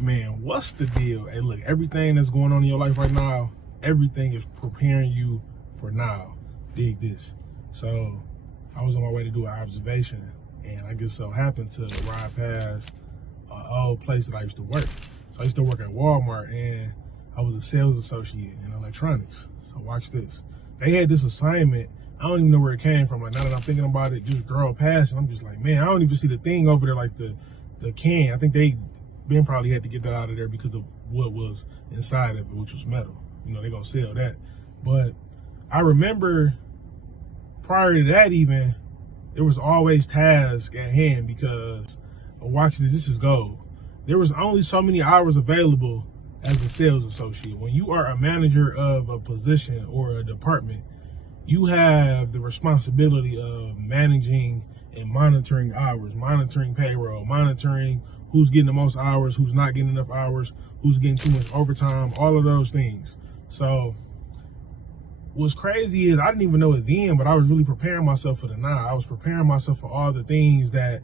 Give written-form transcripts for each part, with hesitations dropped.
Man, what's the deal? Hey, look, everything that's going on in your life right now, everything is preparing you for now. Dig this. So, I was on my way to do an observation, and I just so happened to ride past an old place that I used to work. So, I used to work at Walmart, and I was a sales associate in electronics. So, watch this. They had this assignment. I don't even know where it came from. Like, now that I'm thinking about it, just drove past, and I'm just like, man, I don't even see the thing over there, like the can. I think Ben probably had to get that out of there because of what was inside of it, which was metal. You know, they're going to sell that. But I remember prior to that even, there was always task at hand because, watch this is gold. There was only so many hours available as a sales associate. When you are a manager of a position or a department, you have the responsibility of managing and monitoring hours, monitoring payroll, monitoring who's getting the most hours, who's not getting enough hours, who's getting too much overtime, all of those things. So what's crazy is I didn't even know it then, but I was really preparing myself for the now. I was preparing myself for all the things that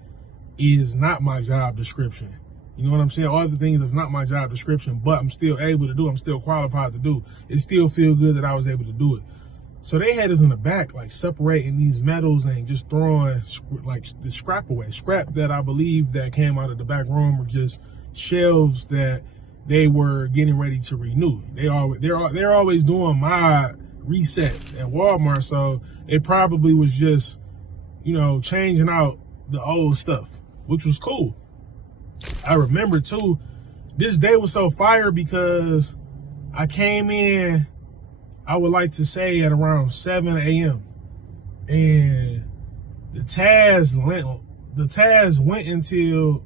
is not my job description. You know what I'm saying? All the things that's not my job description, but I'm still able to do, I'm still qualified to do. It still feels good that I was able to do it. So they had us in the back, like separating these metals and just throwing like the scrap away. Scrap that I believe that came out of the back room were just shelves that they were getting ready to renew. They're always doing my resets at Walmart, so it probably was just, you know, changing out the old stuff, which was cool. I remember too, this day was so fire because I came in, I would like to say at around 7 a.m. and the task went until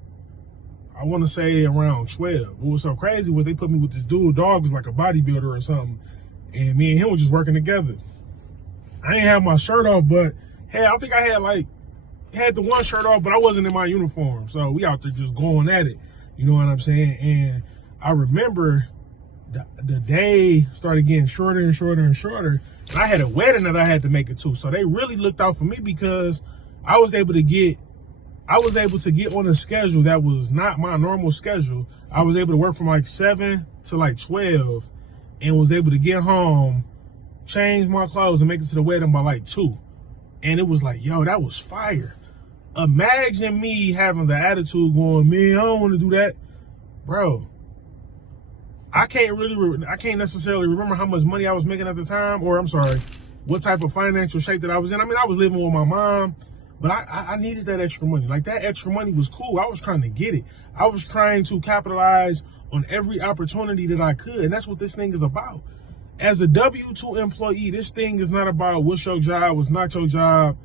I want to say around 12. What was so crazy was they put me with this dude, dog was like a bodybuilder or something, and me and him were just working together. I didn't have my shirt off, but hey, I think I had the one shirt off, but I wasn't in my uniform, so we out there just going at it. You know what I'm saying? And I remember the day started getting shorter and shorter and shorter. And I had a wedding that I had to make it to. So they really looked out for me because I was able to get on a schedule that was not my normal schedule. I was able to work from like 7 to like 12 and was able to get home, change my clothes and make it to the wedding by like 2. And it was like, yo, that was fire. Imagine me having the attitude going, man, I don't want to do that. Bro, I can't necessarily remember how much money I was making at the time, or I'm sorry, what type of financial shape that I was in. I mean, I was living with my mom, but I needed that extra money. Like, that extra money was cool. I was trying to get it. I was trying to capitalize on every opportunity that I could, and that's what this thing is about. As a W-2 employee, this thing is not about what's your job, what's not your job.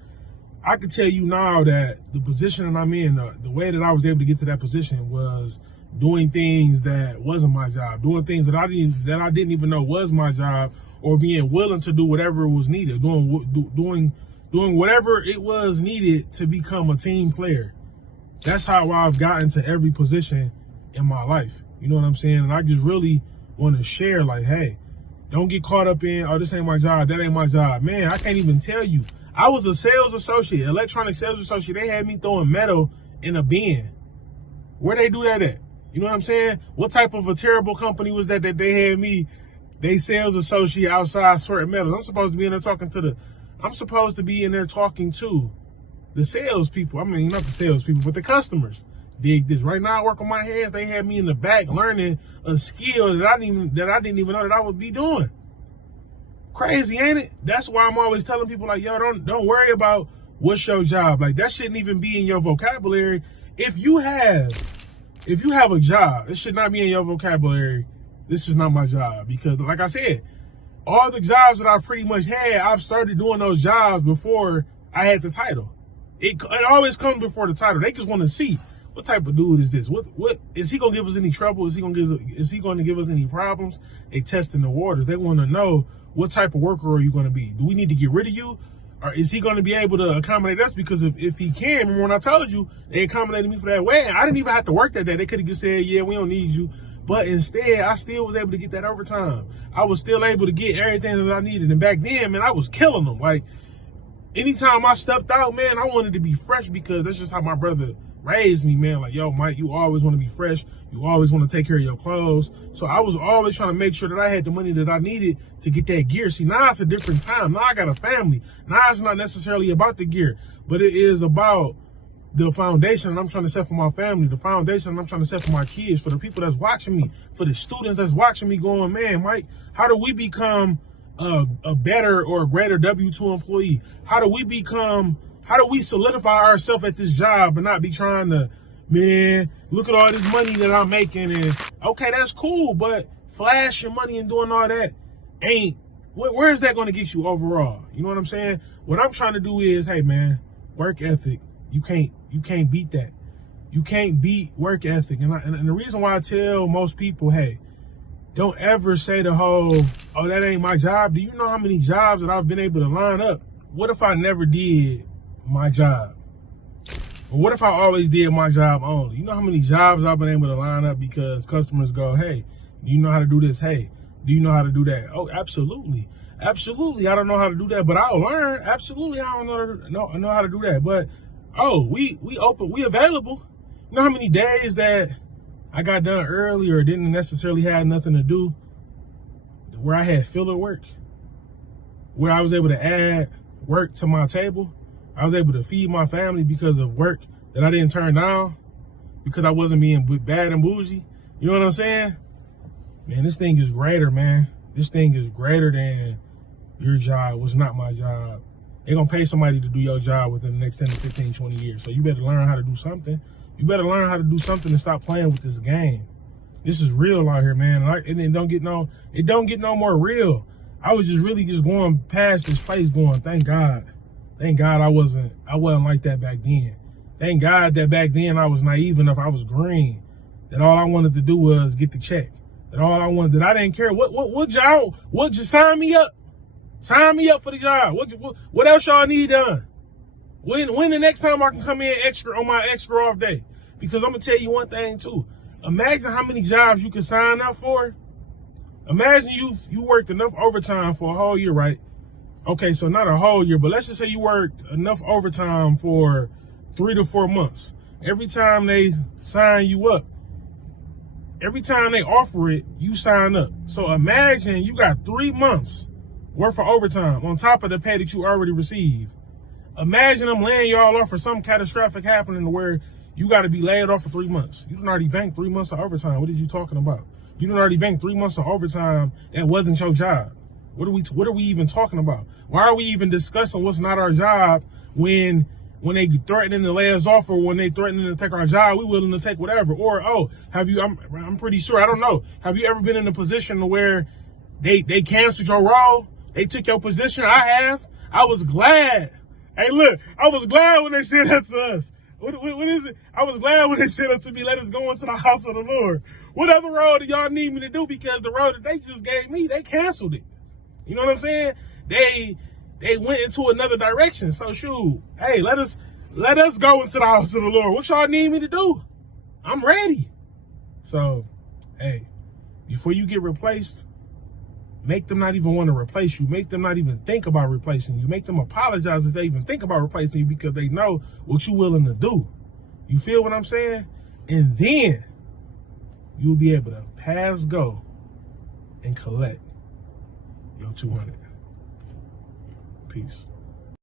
I can tell you now that the position that I'm in, the way that I was able to get to that position was doing things that wasn't my job, doing things that I didn't even know was my job, or being willing to do whatever was needed, doing whatever it was needed to become a team player. That's how I've gotten to every position in my life. You know what I'm saying? And I just really want to share, like, hey, don't get caught up in, oh, this ain't my job, that ain't my job. Man, I can't even tell you. I was a sales associate, electronic sales associate. They had me throwing metal in a bin. Where they do that at? You know what I'm saying? What type of a terrible company was that they had me, they sales associate outside sorting metals? I'm supposed to be in there talking to the salespeople. I mean, not the salespeople, but the customers. Dig this. Right now I work on my hands. They had me in the back learning a skill that I didn't even know that I would be doing. Crazy, ain't it? That's why I'm always telling people, like, yo, don't worry about what's your job. Like, that shouldn't even be in your vocabulary. If you have a job, it should not be in your vocabulary. This is not my job. Because, like I said, all the jobs that I've pretty much had, I've started doing those jobs before I had the title. It always comes before the title. They just want to see, what type of dude is this? What is he gonna give us any trouble? Is he gonna give us any problems? They testing the waters. They want to know, what type of worker are you gonna be? Do we need to get rid of you? Or is he gonna be able to accommodate us? Because if he can, remember when I told you they accommodated me for that wedding, I didn't even have to work that day. They could have just said, yeah, we don't need you. But instead, I still was able to get that overtime. I was still able to get everything that I needed. And back then, man, I was killing them. Like, anytime I stepped out, man, I wanted to be fresh because that's just how my brother raised me, man. Like, yo, Mike, you always want to be fresh. You always want to take care of your clothes. So I was always trying to make sure that I had the money that I needed to get that gear. See, now it's a different time. Now I got a family. Now it's not necessarily about the gear, but it is about the foundation that I'm trying to set for my family, the foundation that I'm trying to set for my kids, for the people that's watching me, for the students that's watching me going, man, Mike, how do we become a better or a greater W-2 employee? How do we solidify ourselves at this job and not be trying to, man, look at all this money that I'm making, and okay, that's cool, but flashing money and doing all that where is that going to get you overall? You know what I'm saying? What I'm trying to do is, hey, man, work ethic. You can't beat that. You can't beat work ethic. And the reason why I tell most people, hey, don't ever say the whole, oh, that ain't my job. Do you know how many jobs that I've been able to line up? What if I never did my job? Or what if I always did my job only? You know how many jobs I've been able to line up because customers go, hey, do you know how to do this? Hey, do you know how to do that? Oh, absolutely. Absolutely, I don't know how to do that, but I'll learn. Absolutely, I don't know how to do that. But, oh, we open, we available. You know how many days that I got done early or didn't necessarily have nothing to do, where I had filler work, where I was able to add work to my table. I was able to feed my family because of work that I didn't turn down, because I wasn't being bad and bougie. You know what I'm saying? Man, this thing is greater, man. This thing is greater than your job was not my job. They're going to pay somebody to do your job within the next 10 to 15, 20 years. So you better learn how to do something. You better learn how to do something and stop playing with this game. This is real out here, man. And it don't get no more real. I was just going past this place going, thank God. Thank God I wasn't like that back then. Thank God that back then I was naive enough, I was green, that all I wanted to do was get the check. That I didn't care. What job? What, just sign me up. Sign me up for the job. What else y'all need done? When the next time I can come in extra on my extra off day? Because I'm gonna tell you one thing too. Imagine how many jobs you can sign up for. Imagine you worked enough overtime for a whole year, right? Okay, so not a whole year, but let's just say you worked enough overtime for 3 to 4 months. Every time they sign you up, every time they offer it, you sign up. So imagine you got 3 months worth of overtime on top of the pay that you already received. Imagine them laying y'all off for something catastrophic happening to where you got to be laid off for 3 months. You done already banked 3 months of overtime. What are you talking about? You done already banked 3 months of overtime that wasn't your job. What are we even talking about? Why are we even discussing what's not our job when they threatening to lay us off, or when they threatening to take our job, we willing to take whatever? Or, oh, I'm pretty sure, I don't know. Have you ever been in a position where they canceled your role? They took your position? I have. I was glad. Hey, look, I was glad when they said that to us. What is it? I was glad when they said it to me, let us go into the house of the Lord. What other role do y'all need me to do? Because the role that they just gave me, they canceled it. You know what I'm saying? They went into another direction. So shoot, hey, let us go into the house of the Lord. What y'all need me to do? I'm ready. So, hey, before you get replaced, make them not even want to replace you. Make them not even think about replacing you. Make them apologize if they even think about replacing you, because they know what you're willing to do. You feel what I'm saying? And then you'll be able to pass go and collect your 200. Peace.